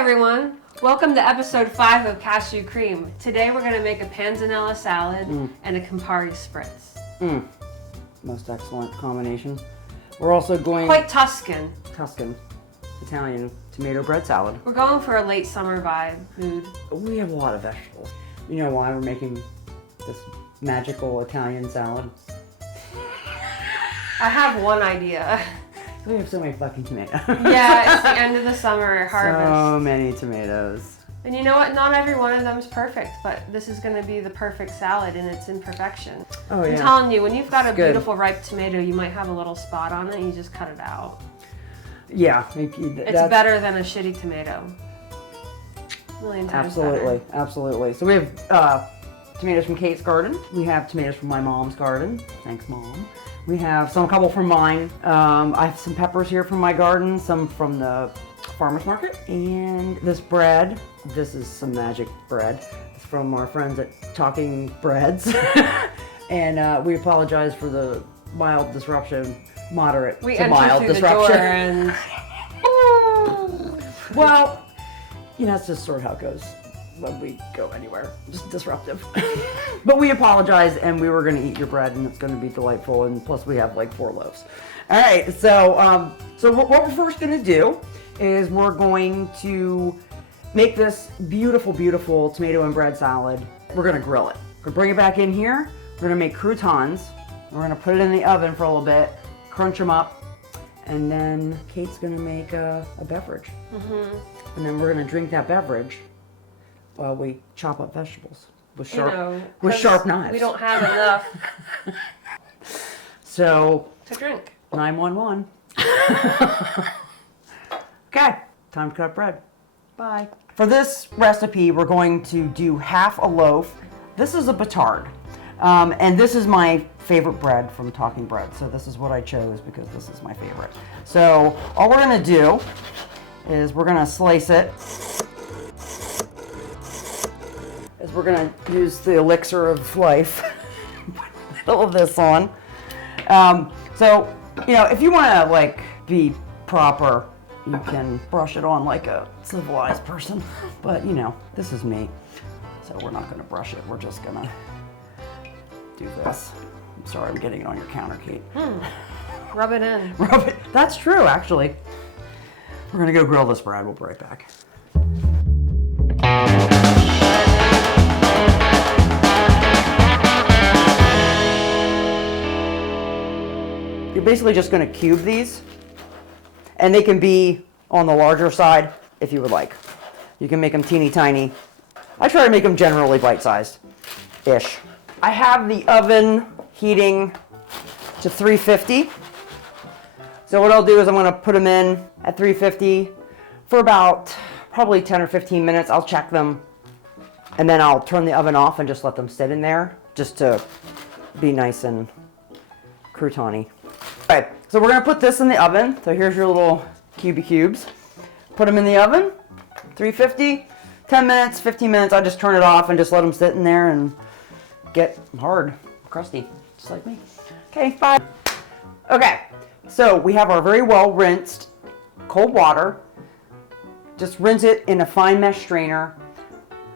everyone, welcome to episode 5 of Cashew Cream. Today we're going to make a Panzanella salad and a Campari Spritz. Most excellent combination. We're also going... Quite Tuscan. Tuscan. Italian tomato bread salad. We're going for a late summer vibe food. We have a lot of vegetables. You know why we're making this magical Italian salad? I have one idea. We have so many fucking tomatoes. Yeah, it's the end of the summer harvest. So many tomatoes. And you know what? Not every one of them is perfect, but this is going to be the perfect salad in its imperfection. Oh, yeah. I'm telling you, when you've got It's a good. beautiful ripe tomato, you might have a little spot on it, and you just cut it out. Yeah. It's better than a shitty tomato. A million times better. Absolutely. So we have tomatoes from Kate's garden. We have tomatoes from my mom's garden. Thanks, Mom. We have a couple from mine. I have some peppers here from my garden, some from the farmer's market. And this bread, this is some magic bread. It's from our friends at Talking Breads. And we apologize for the mild disruption, moderate to mild disruption. And... Well, you know, that's just sort of how it goes when we go anywhere, just disruptive. But we apologize, and we were going to eat your bread, and it's going to be delightful, and plus we have like 4 loaves. All right, so what we're first going to do is we're going to make this beautiful, beautiful tomato and bread salad. We're going to grill it. We're going to bring it back in here. We're going to make croutons. We're going to put it in the oven for a little bit, crunch them up, and then Kate's going to make a beverage. And then we're going to drink that beverage while we chop up vegetables with sharp knives. We don't have enough So to drink. 911. Okay, time to cut up bread. Bye. For this recipe, we're going to do half a loaf. This is a batard. And this is my favorite bread from Talking Bread. So this is what I chose because this is my favorite. So all we're going to do is we're going to slice it. Is we're going to use the elixir of life. Put all of this on. So, you know, if you want to like be proper, you can brush it on like a civilized person. But, you know, this is me. So we're not going to brush it. We're just going to do this. I'm sorry, I'm getting it on your counter, Kate. Rub it in. Rub it. That's true, actually. We're going to go grill this bread. We'll be right back. You're basically just going to cube these, and they can be on the larger side if you would like. You can make them teeny tiny. I try to make them generally bite-sized-ish. I have the oven heating to 350. So what I'll do is I'm going to put them in at 350 for about probably 10 or 15 minutes. I'll check them, and then I'll turn the oven off and just let them sit in there just to be nice and crouton-y. All right, so we're going to put this in the oven. So here's your little cubey cubes. Put them in the oven, 350, 10 minutes, 15 minutes. I just turn it off and just let them sit in there and get hard, crusty, just like me. Okay, bye. Okay, so we have our very well rinsed cold water. Just rinse it in a fine mesh strainer,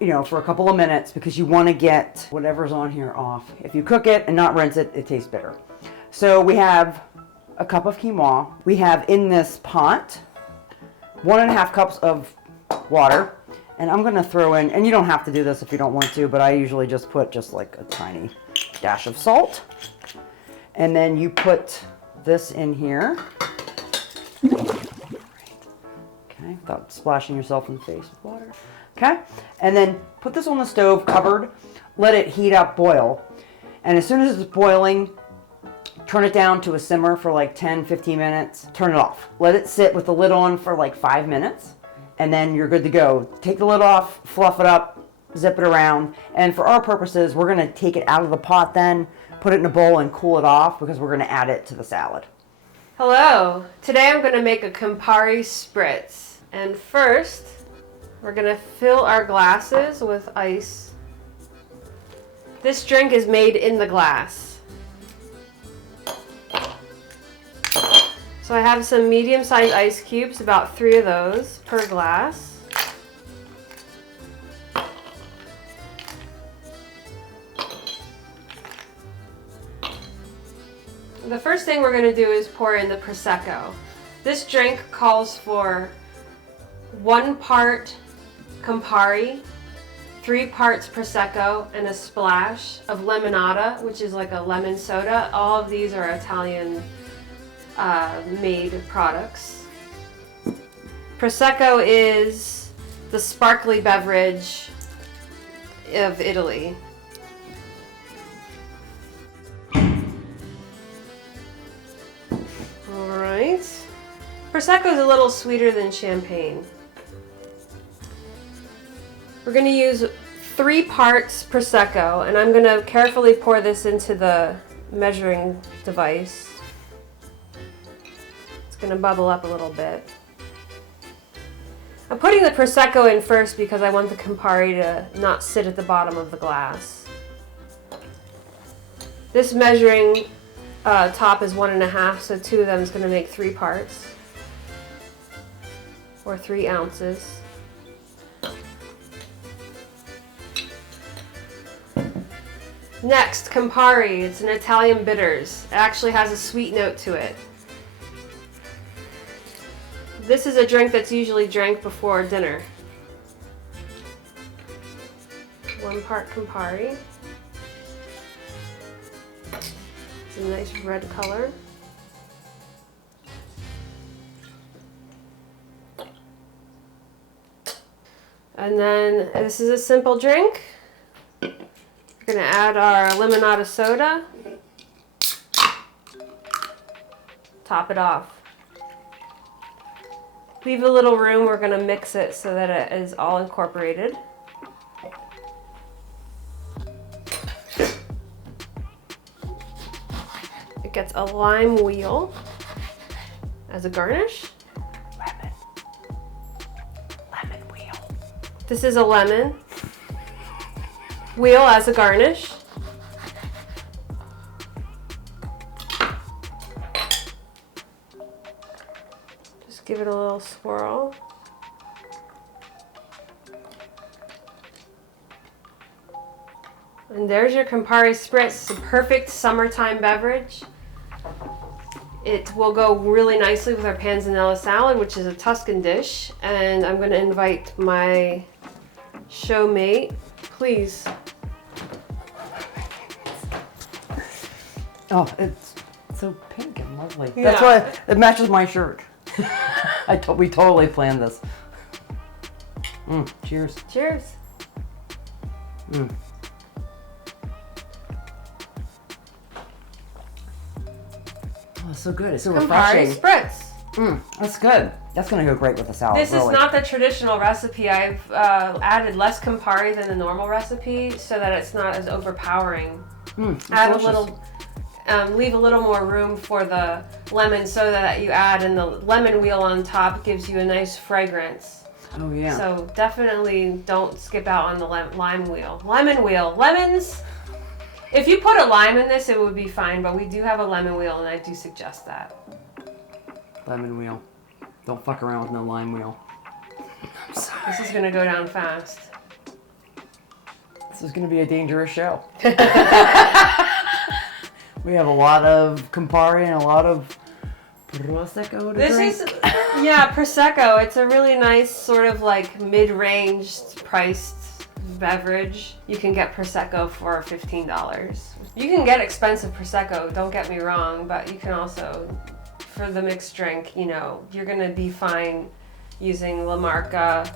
you know, for a couple of minutes because you want to get whatever's on here off. If you cook it and not rinse it, it tastes bitter. So we have a cup of quinoa. We have in this pot 1.5 cups of water. And I'm going to throw in, and you don't have to do this if you don't want to, but I usually just put just like a tiny dash of salt. And then you put this in here. Okay, without splashing yourself in the face with water. Okay, and then put this on the stove covered. Let it heat up, boil. And as soon as it's boiling, turn it down to a simmer for like 10, 15 minutes. Turn it off. Let it sit with the lid on for like 5 minutes. And then you're good to go. Take the lid off, fluff it up, zip it around. And for our purposes, we're going to take it out of the pot then, put it in a bowl and cool it off because we're going to add it to the salad. Hello. Today I'm going to make a Campari Spritz. And first, we're going to fill our glasses with ice. This drink is made in the glass. So I have some medium-sized ice cubes, about 3 of those per glass. The first thing we're going to do is pour in the Prosecco. This drink calls for 1 part Campari, 3 parts Prosecco, and a splash of limonata, which is like a lemon soda. All of these are Italian made products. Prosecco is the sparkly beverage of Italy. Alright. Prosecco is a little sweeter than champagne. We're going to use 3 parts Prosecco, and I'm going to carefully pour this into the measuring device. It's going to bubble up a little bit. I'm putting the Prosecco in first because I want the Campari to not sit at the bottom of the glass. This measuring top is 1.5, so 2 of them is going to make 3 parts, or 3 ounces. Next, Campari. It's an Italian bitters. It actually has a sweet note to it. This is a drink that's usually drank before dinner. 1 part Campari. It's a nice red color. And then this is a simple drink. We're going to add our limonata soda. Top it off. Leave a little room. We're going to mix it so that it is all incorporated. It gets a lime wheel as a garnish. Lemon wheel. This is a lemon wheel as a garnish. Just give it a little swirl. And there's your Campari Spritz. It's a perfect summertime beverage. It will go really nicely with our Panzanella salad, which is a Tuscan dish. And I'm going to invite my show mate. Please. Oh, it's so pink and lovely. Yeah. That's why it matches my shirt. We totally planned this. Cheers. Cheers. Oh, it's so good. It's so Campari refreshing. Spritz. That's good. That's gonna go great with the salad. This is not the traditional recipe. I've added less Campari than the normal recipe so that it's not as overpowering. Add delicious. a little, leave a little more room for the lemon soda that you add, and the lemon wheel on top gives you a nice fragrance. Oh yeah. So definitely don't skip out on the lime wheel. Lemon wheel. Lemons! If you put a lime in this, it would be fine, but we do have a lemon wheel, and I do suggest that. Lemon wheel. Don't fuck around with no lime wheel. I'm sorry. This is gonna go down fast. This is gonna be a dangerous show. We have a lot of Campari and a lot of Prosecco to This drink. is, yeah, Prosecco. It's a really nice sort of like mid-range priced beverage. You can get Prosecco for $15. You can get expensive Prosecco, don't get me wrong, but you can also, for the mixed drink, you know, you're gonna be fine using La Marca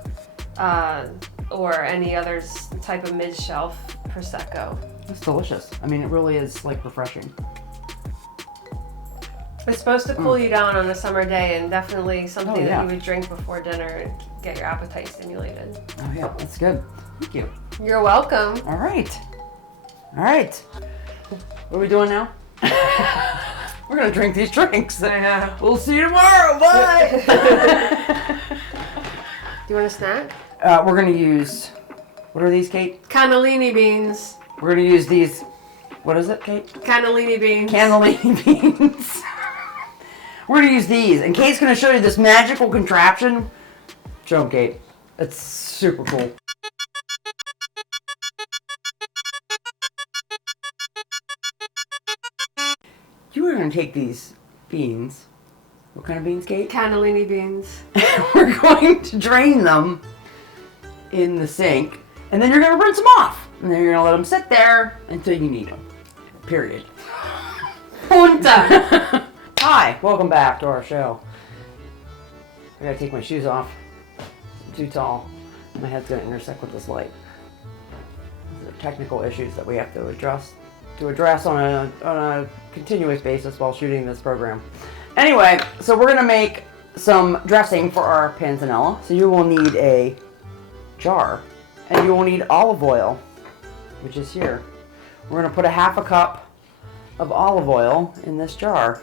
or any other type of mid-shelf Prosecco. It's delicious. I mean, it really is like refreshing. It's supposed to cool you down on a summer day, and definitely something yeah. that you would drink before dinner and get your appetite stimulated. Oh yeah, that's good. Thank you. You're welcome. All right. All right. What are we doing now? We're gonna drink these drinks. I know. We'll see you tomorrow. Bye. Do you want a snack? We're gonna use. What are these, Kate? Cannellini beans. We're gonna use these. What is it, Kate? Cannellini beans. Cannellini beans. We're gonna use these, and Kate's gonna show you this magical contraption. Show them, Kate. It's super cool. You are going to take these beans. What kind of beans, Kate? Cannellini beans. We're going to drain them in the sink, and then you're going to rinse them off. And then you're going to let them sit there until you need them. Period. Punta. Hi, welcome back to our show. I gotta take my shoes off. I'm too tall. My head's gonna intersect with this light. These are technical issues that we have to address on a continuous basis while shooting this program. Anyway, so we're gonna make some dressing for our panzanella. So you will need a jar, and you will need olive oil, which is here. We're gonna put a half a cup of olive oil in this jar.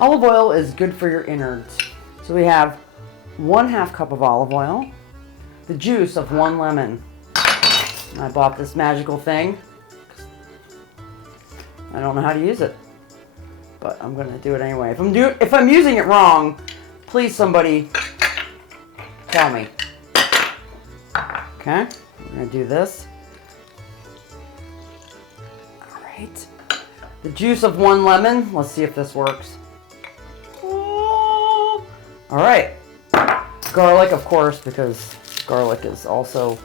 Olive oil is good for your innards. So we have 1/2 cup of olive oil, the juice of 1 lemon. I bought this magical thing. I don't know how to use it, but I'm gonna do it anyway. If I'm using it wrong, please somebody tell me. Okay, we're gonna do this. All right, the juice of 1 lemon. Let's see if this works. All right, garlic, of course, because garlic is also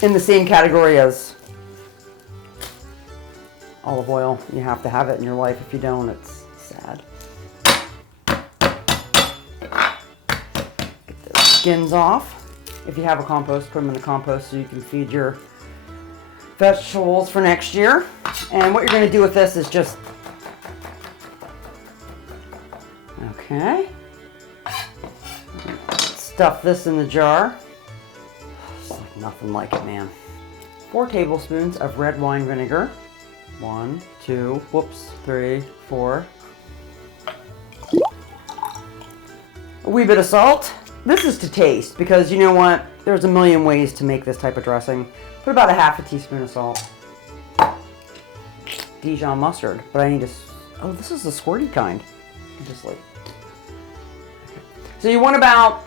in the same category as olive oil. You have to have it in your life. If you don't, it's sad. Get the skins off. If you have a compost, put them in the compost so you can feed your vegetables for next year. And what you're going to do with this is just, okay, stuff this in the jar. It's like nothing like it, man. 4 tablespoons of red wine vinegar. 1, 2, whoops, 3, 4. A wee bit of salt. This is to taste, because you know what? There's a million ways to make this type of dressing. Put about a 1/2 teaspoon of salt. Dijon mustard, but I need to, oh, this is the squirty kind. Just like, okay. So you want about,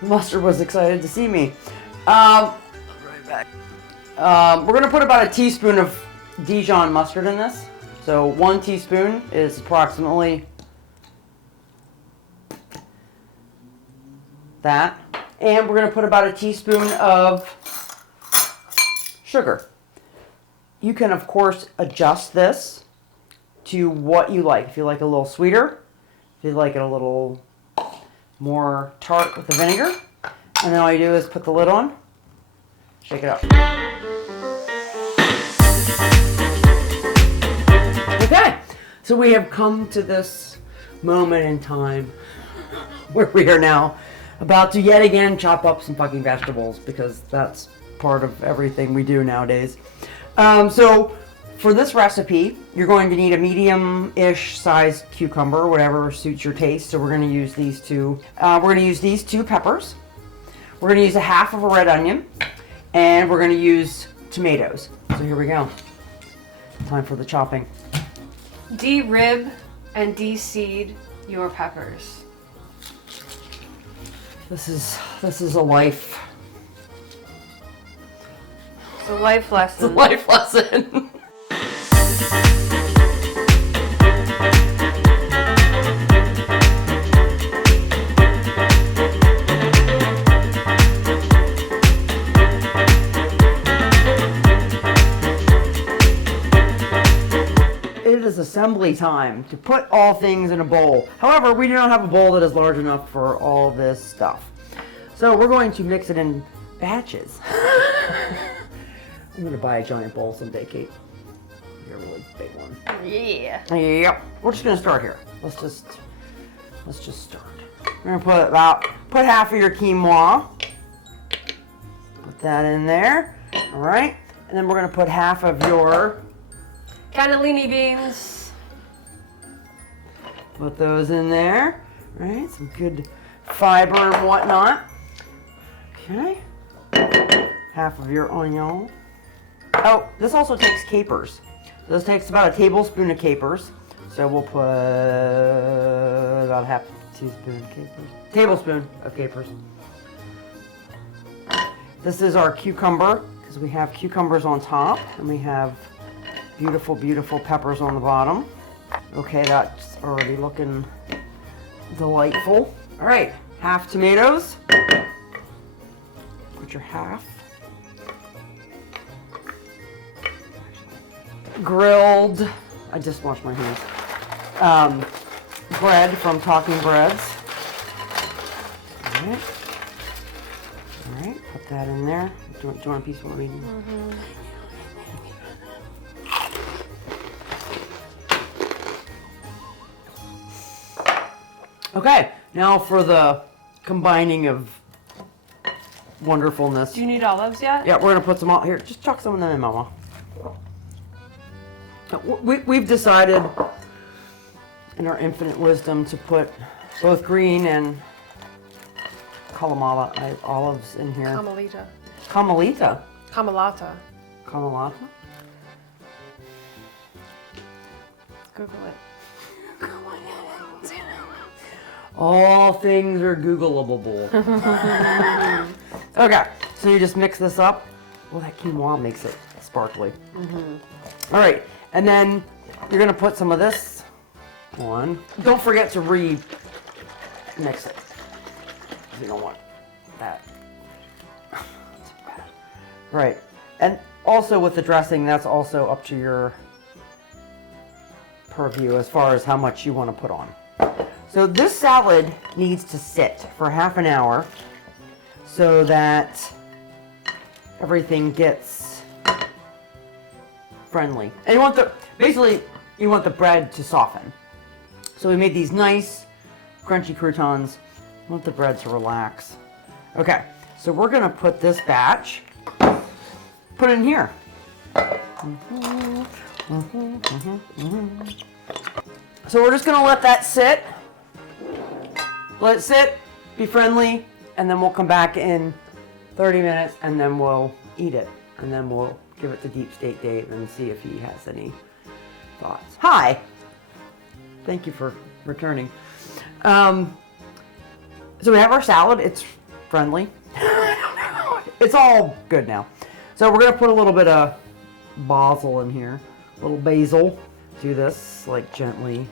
mustard was excited to see me. Right back. We're gonna put about a teaspoon of Dijon mustard in this. So 1 teaspoon is approximately that. And we're gonna put about a teaspoon of sugar. You can, of course, adjust this to what you like. If you like it a little sweeter, if you like it a little more tart with the vinegar. And then all you do is put the lid on, shake it up. Okay, so we have come to this moment in time where we are now about to yet again chop up some fucking vegetables, because that's part of everything we do nowadays. So for this recipe, you're going to need a medium-ish sized cucumber, whatever suits your taste. So we're going to use these two. We're going to use these 2 peppers. We're going to use a 1/2 of a red onion, and we're going to use tomatoes. So here we go. Time for the chopping. De-rib and de-seed your peppers. This is a life. It's a life lesson. It's a life lesson. It is assembly time to put all things in a bowl. However, we do not have a bowl that is large enough for all this stuff. So we're going to mix it in batches. I'm going to buy a giant bowl someday, Kate. You're a really big one. Yeah. Yep. We're just going to start here. Let's just start. We're going to put 1/2 of your quinoa. Put that in there. All right. And then we're going to put 1/2 of your Cannellini beans. Put those in there. All right. Some good fiber and whatnot. Okay. 1/2 of your onion. Oh, this also takes capers. This takes about a tablespoon of capers. So we'll put about 1/2 teaspoon capers. Tablespoon of capers. This is our cucumber, because we have cucumbers on top, and we have beautiful, beautiful peppers on the bottom. Okay, that's already looking delightful. All right, half tomatoes. Put your half. Grilled, I just washed my hands. Bread from Talking Breads. All right, put that in there. Do you want a piece of what we need? Okay, now for the combining of wonderfulness. Do you need olives yet? Yeah, we're gonna put some here. Just chuck some of them in, Mama. We've decided, in our infinite wisdom, to put both green and Kalamata olives in here. Carmelita. Carmelita. Camelata. Camelata. Google it. All things are Googleable. Okay, so you just mix this up. Well, that quinoa makes it sparkly. All right, and then you're gonna put some of this on. Don't forget to mix it. You don't want that. Right, and also with the dressing, that's also up to your purview as far as how much you want to put on. So this salad needs to sit for half an hour so that everything gets friendly. And you want you want the bread to soften. So we made these nice crunchy croutons. I want the bread to relax. Okay, so we're gonna put this batch, put it in here. So we're just gonna let that sit. Let it sit, be friendly, and then we'll come back in 30 minutes and then we'll eat it. And then we'll give it to Deep State Dave and see if he has any thoughts. Hi! Thank you for returning. So we have our salad, it's friendly. It's all good now. So we're gonna put a little bit of basil in here, a little basil. Do this like gently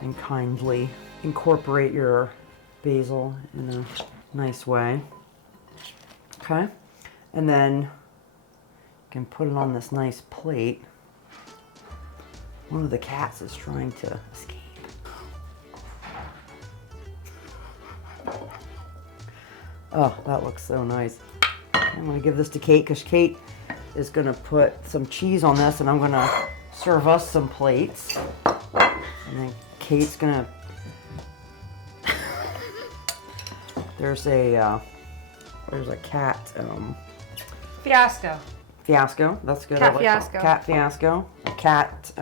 and kindly. Incorporate your basil in a nice way. Okay, and then you can put it on this nice plate. One of the cats is trying to escape. Oh, that looks so nice. I'm gonna give this to Kate because Kate is gonna put some cheese on this, and I'm gonna serve us some plates. And then Kate's gonna. There's a cat. Fiasco. Fiasco. That's good. Cat fiasco. Cat fiasco. A cat.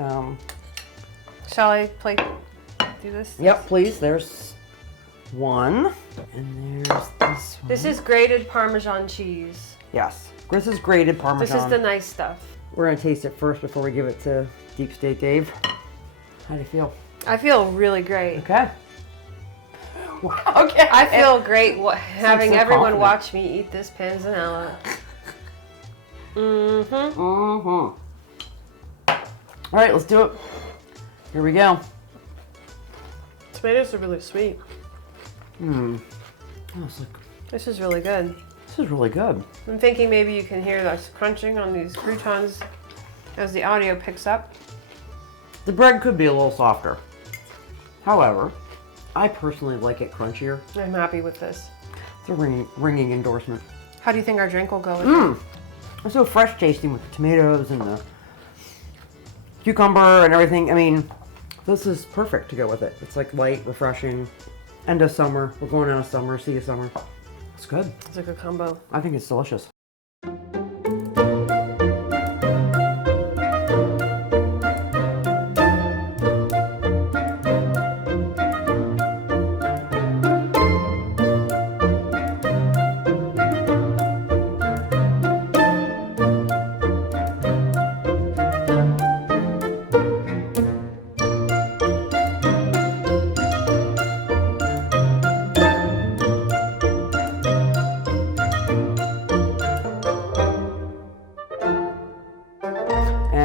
Shall I do this? Yep, please. There's one, and there's this one. This is grated Parmesan cheese. Yes, this is grated Parmesan. This is the nice stuff. We're gonna taste it first before we give it to Deep State Dave. How do you feel? I feel really great. Okay. Okay. I feel great having so everyone confident. watch me eat this panzanella. All right, let's do it. Here we go. Tomatoes are really sweet. Oh, it's like, This is really good. this is really good. I'm thinking maybe you can hear us crunching on these croutons as the audio picks up. The bread could be a little softer. However, I personally like it crunchier. I'm happy with this. It's a ringing endorsement. How do you think our drink will go with it? It's so fresh tasting with the tomatoes and the cucumber and everything. I mean, this is perfect to go with it. It's like light, refreshing. End of summer. We're going out of summer. See you summer. It's good. It's a good combo. I think it's delicious.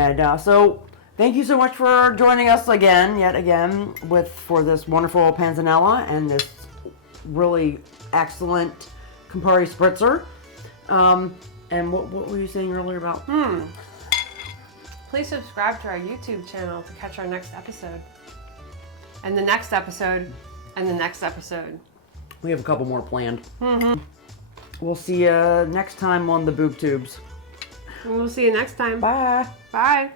And so thank you so much for joining us yet again, for this wonderful Panzanella and this really excellent Campari Spritzer. And what were you saying earlier about? Please subscribe to our YouTube channel to catch our next episode. And the next episode. And the next episode. We have a couple more planned. We'll see you next time on the Boob Tubes. We'll see you next time. Bye. Bye.